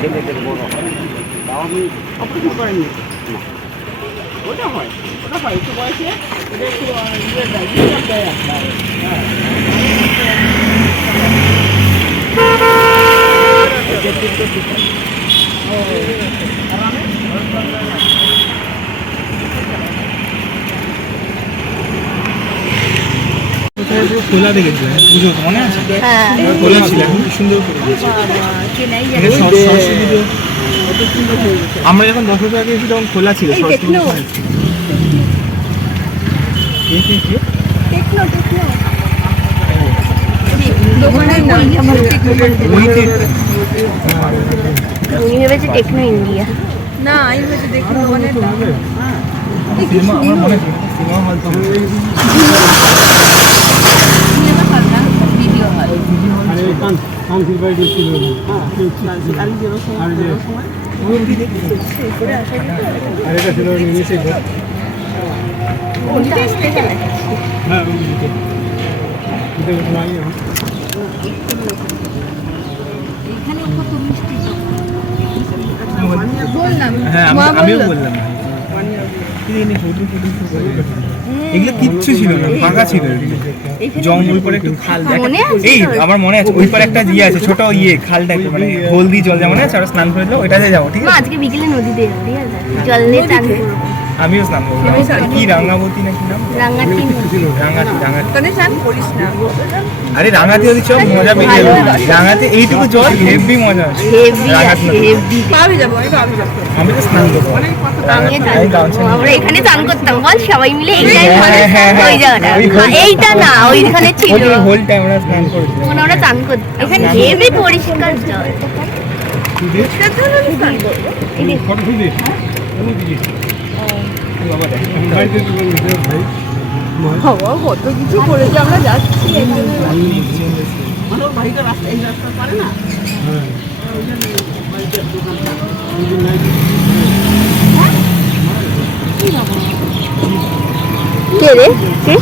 ছেলেদের বড় হয় তাও আমি অপেক্ষা করেনি। ওটা হয় একটু বয়সে ওটা একটু দেয় খোলা দেখেছিলাম পুজো মনে আছে? খোলা ছিল খুব সুন্দর করে। আমরা যখন 10 বছর আগে এসেছি তখন খোলা ছিল। টেকনো ইন্ডিয়া না, আমি ভেবেছি টেকনো মানে সিনেমা আমার মনে হয় সিনেমা হল ছিল। হ্যাঁ আমিও বললাম এগুলো কিচ্ছু ছিল না, ফাঁকা ছিল, জঙ্গল করে একটু খাল। এই আমার মনে আছে ওই পারে একটা ইয়ে আছে, ছোট ইয়ে খালটা মানে হলদি জল যেমন আছে, আমরা স্নান করে দিলাম, ওইটাতে যাবো। ঠিক আছে, আজকে বিকেলে নদীতে যাবো, ঠিক আছে, জল নিয়ে চান করবো। আমিও স্নান করবো। কি রাঙ্গাবতী নাকি নাম? রাঙ্গাটি চান করিস না। আরে রাঙাতে যদি চল মজা পেয়ে যাবে। রাঙাতে এইটুকু জল হেভি মজা আছে। আমি তো স্নান করবো, আমরা এখানে চান করতাম, বল সবাই মিলে ওই জায়গাটা, এইটা না ওইখানে ছিল, হোল টাইম আমরা স্নান করেছি, আমরা চান করতাম। এখানে হেভি পরিষ্কার জল। কত কিছু করেছে, আমরা যাচ্ছি কে রে কে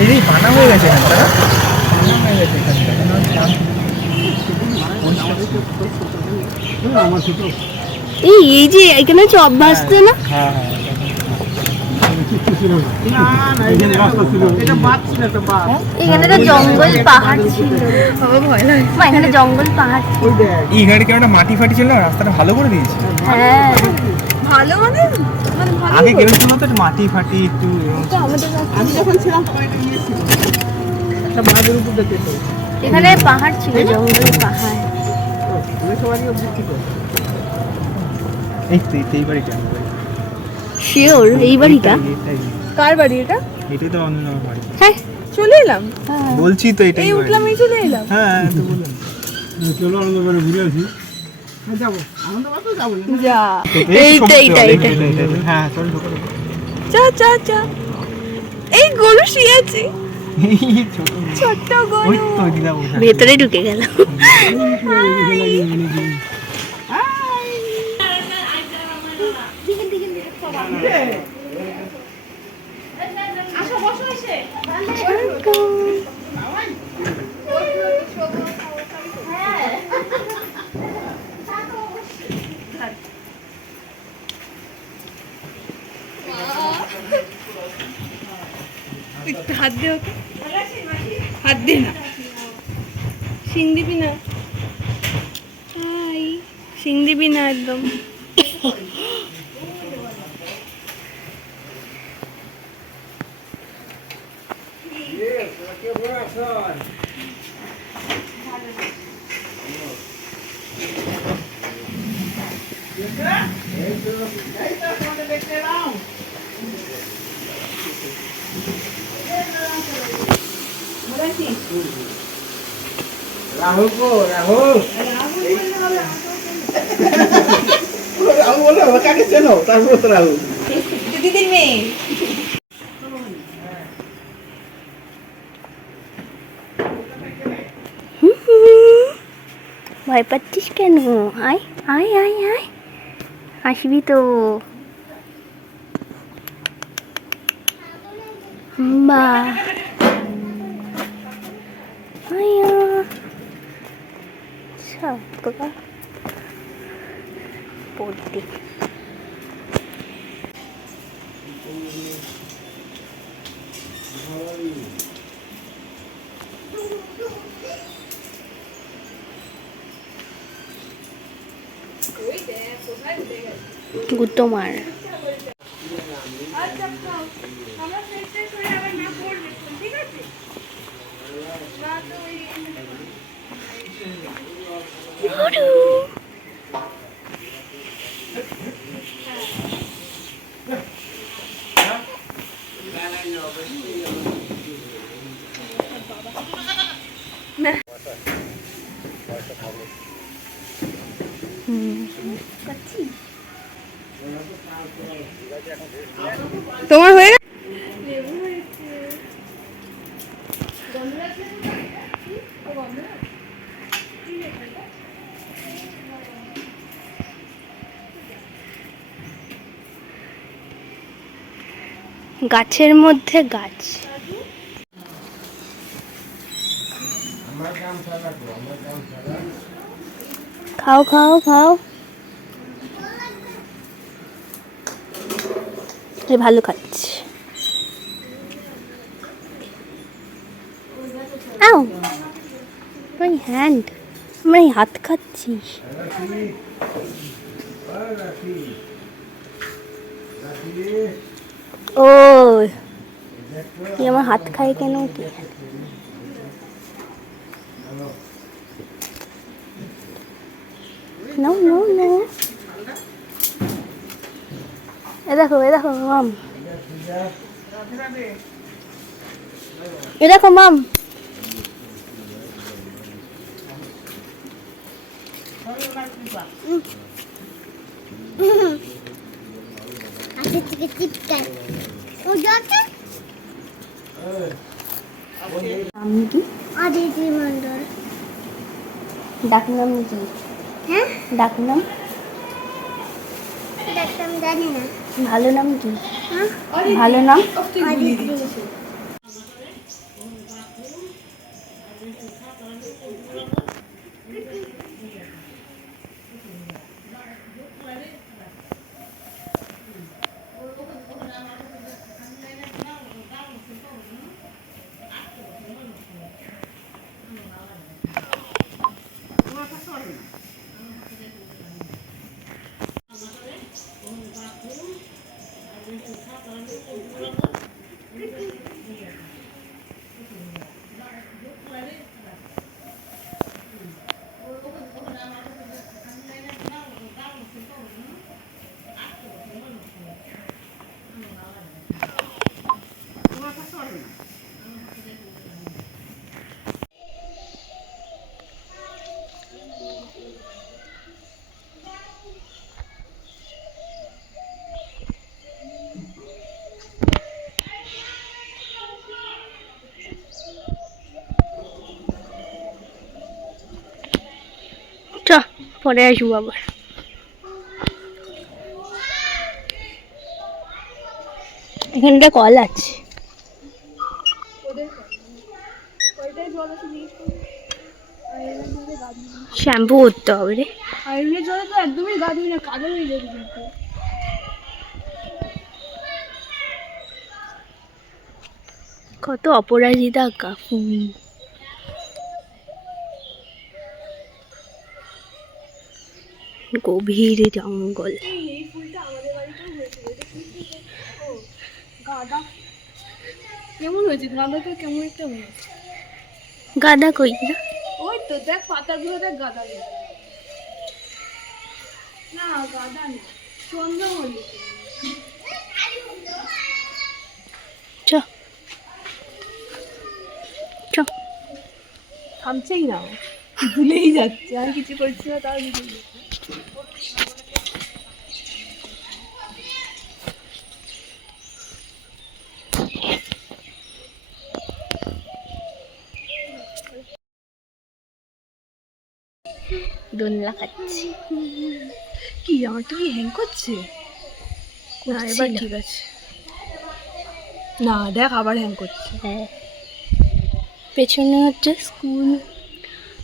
এই বানা হয়ে গেছে এই যে এখানে চপ ভাজতে না, এখানে তো জঙ্গল পাহাড় ছিল, এখানে জঙ্গল পাহাড় ছিল। এই গাড়ি কেমন মাটি ফাটি ছিল না, রাস্তাটা ভালো করে দিয়েছে। হ্যাঁ ভালো মানে আগে কেমন ছিল তো মাটি ফাটি একটু। আমি যখন ছিলাম তখন এটা ইয়ে ছিল, একটা বাঁধের উপর দেখতে এখানে পাহাড় ছিল, জঙ্গল পাহাড়। এই তো এই বাড়িটা শিওর এই বাড়িটা কার বাড়ি? এটা এটাই তো অন্য বাড়ি। হ্যাঁ চলে এলাম, বলছি তো এটাই উঠলাম, এই চলে এলাম। হ্যাঁ তো বললাম চলো আনন্দ করে ঘুরে আসি। যাবো আনন্দ বাড়ি যাবো, যা এইটা হ্যাঁ চল ঢোকো। চা চা চা। এই গরু শুয়েছে, ছোট্ট গরু ভেতরে ঢুকে গেল। হাত দে ওকে, হাত দে না, সিং দিবি না, সিং দিবি না একদম। রাহুল को রাহুল রাহুল বলে কাকে চেনো? তারপর তো রাহুল দিদির মেয়ে। ভয় পাচ্ছিস কেন? আয় আয় আয় আয় হাসবি তো। বা পড়তে গুত্তমার তোমার হয়ে গেছে? গাছের মধ্যে গাছ। খাও খাও খাও, ভালো খাচ্ছে। আও মাই হ্যান্ড, আমরা হাত খাচ্ছি। ও আমার হাত খাই কেন? কি নো নো নো, এ দেখো মাম, এ দেখো মাম। নাম কি? অদিতি মন্ডল। ডাকনাম কি? হ্যাঁ ডাকনাম? ডাকনাম জানি না। ভালো নাম কি? ভালো নাম? অদিতি। পরে আসবো আবার। এখানটা কল আছে। শ্যাম্পু করতে হবে রে। আয়রনের জলে তো একদমই গা ধুই না, কালো হয়ে যাবে কিন্তু। কত অপরাজিতা কাকুন। গভীর জঙ্গল। এই ফুলটা আমাদের বাড়িতেও হয়েছিল। গাঁদা কেমন হয়েছে? গাঁদা তো কেমন একটা হয়েছে। গাঁদা কই না? ওই তো দেখ পাতাগুলো, দেখ গাঁদা না, গাঁদা না, চন্দ্রমল্লিকা। চ চ, থামছেই না, ভুলেই যাচ্ছে। আর কিছু করছি না, তাও ভুলেই যাচ্ছে। দোলনা খাচ্ছি। কি আমারটা কি হ্যাং করছে? না এবার ঠিক আছে। না দেখ আবার হ্যাং করছে। হ্যাঁ, পেছনে হচ্ছে স্কুল,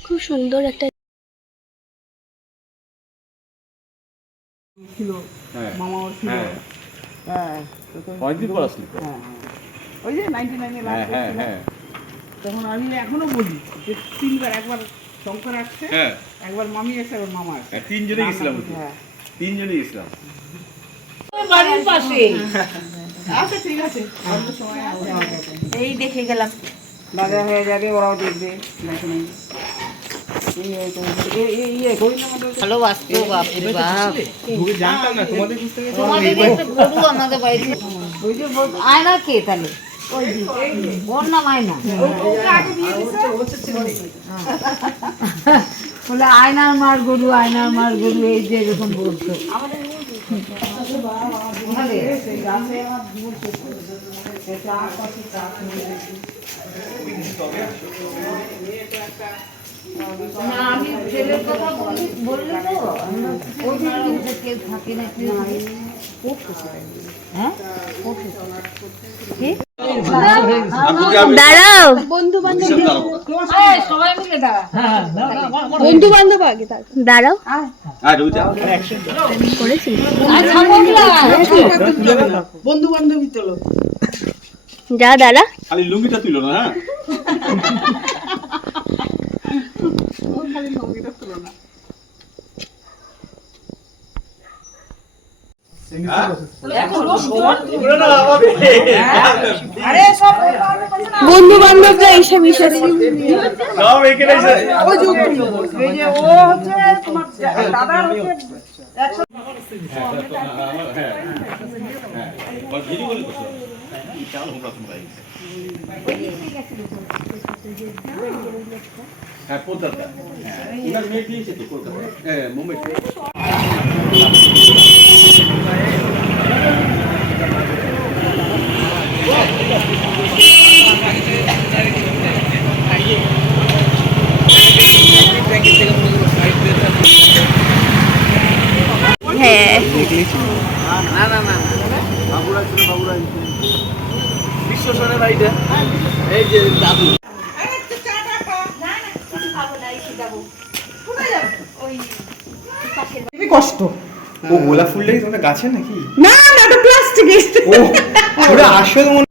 খুব সুন্দর একটা। অনেকদিন পর আসলি তো। ওই যে 99 এ লাস্ট হ্যাঁ হ্যাঁ হ্যাঁ তখন আমি এখনো বলি যে তিনবার, একবার শঙ্কর আসছে, হ্যাঁ একবার মামি আসছে, একবার মামা আসছে। হ্যাঁ, তিনজনে গেছিলাম তো। হ্যাঁ তিনজনে গেছিলাম। বাড়ির পাশে। আচ্ছা ঠিক আছে, অন্য সময় এই দেখে গেলাম। দাদা হয়ে যাবে, ওরাও দেখবে। ভালোবাসতো বাপরে বাপ। জানতাম না তোমাদের বুঝতে গেছে। তোমাদের একটা গরু আমাদের বাড়িতে। ওই যে আয়না কে তাহলে? ওই ওর নাম আয়না। বলে আয়নার মার গরু, আয়নার মার গরু, এই যে এরকম বলতো। আমি ছেলের কথা বললি তো, ওই যে কেউ থাকে না, হ্যাঁ দাঁড়াও, বন্ধু বান্ধব সবাই মিলে দাঁড়া। বন্ধু বান্ধব আগে তার দাঁড়াও। আর রুজা করেছি বন্ধু বান্ধবী তোলো। যা দাঁড়া। খালি লুঙ্গিটা তুলো না। হ্যাঁ বন্ধু বান্ধবরা এসে মিশে সব এখানে এসে এই যে ও হচ্ছে তোমার দাদা হচ্ছে ভিডিও করে করছো চাল হোমরা তোমরা হ্যাঁ কলকাতা হ্যাঁ উনার মেয়ে দিয়েছে তো কলকাতা হ্যাঁ মুম্বাই হ্যাঁ, বিশ্বসনের বাড়িটা এই যে দাদু কষ্ট। ও গোলাপ ফুলটা কি তোমাদের গাছের নাকি? না না, ওটা প্লাস্টিক। ও ওটা আসল মনে।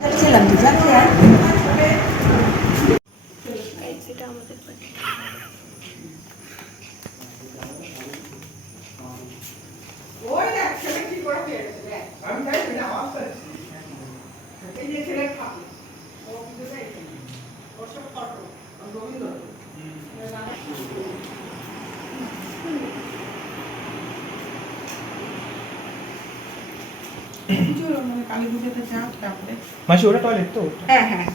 কালী পুজোতে চা, তারপরে মাসি ওটা টয়লেট তো? হ্যাঁ হ্যাঁ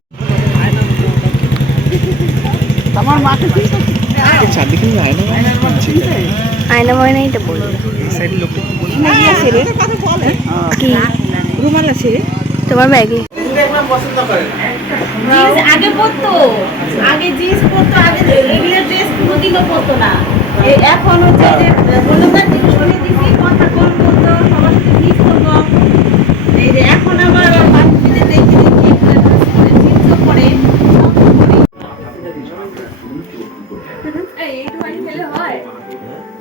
আমার মাকে চারদিকে আয়না ময়নাই তো বললো। এই সাইডের লোকটা কি বলছে? কি রুমাল আছে তোমার ব্যাগে? পছন্দ করেন জিন্স আগে পরতো, আগে জিন্স পরতো, আগে রেগুলার ড্রেস কোনোদিনও পরতো না। এখন হচ্ছে যে বললো তার টিউশনে দিছি, কথা কম বলতো, সবার সাথে মিশতো কম। এই যে এখন আবার বাচ্চাদের দেখে দেখে জিন্সও পরে, এইটু বাড়ি খেলে হয়,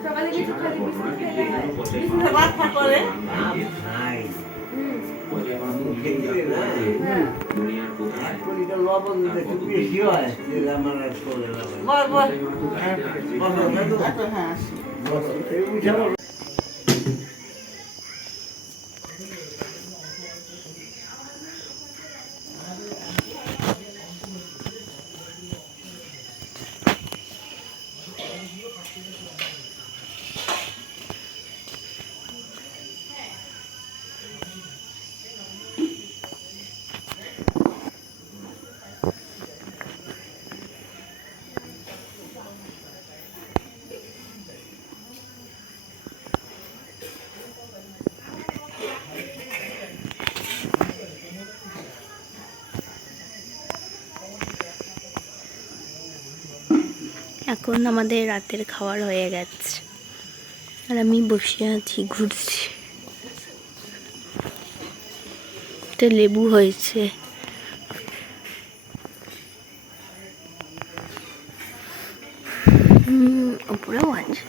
সকালে কিছু খালি বিস্কুট খেলে হয়, বিস্কুট মাথা করে। এখন আমাদের রাতের খাবার হয়ে গেছে। আর আমি বসে আছি, ঘুরছি। একটা লেবু হয়েছে। ওপরেও আছে।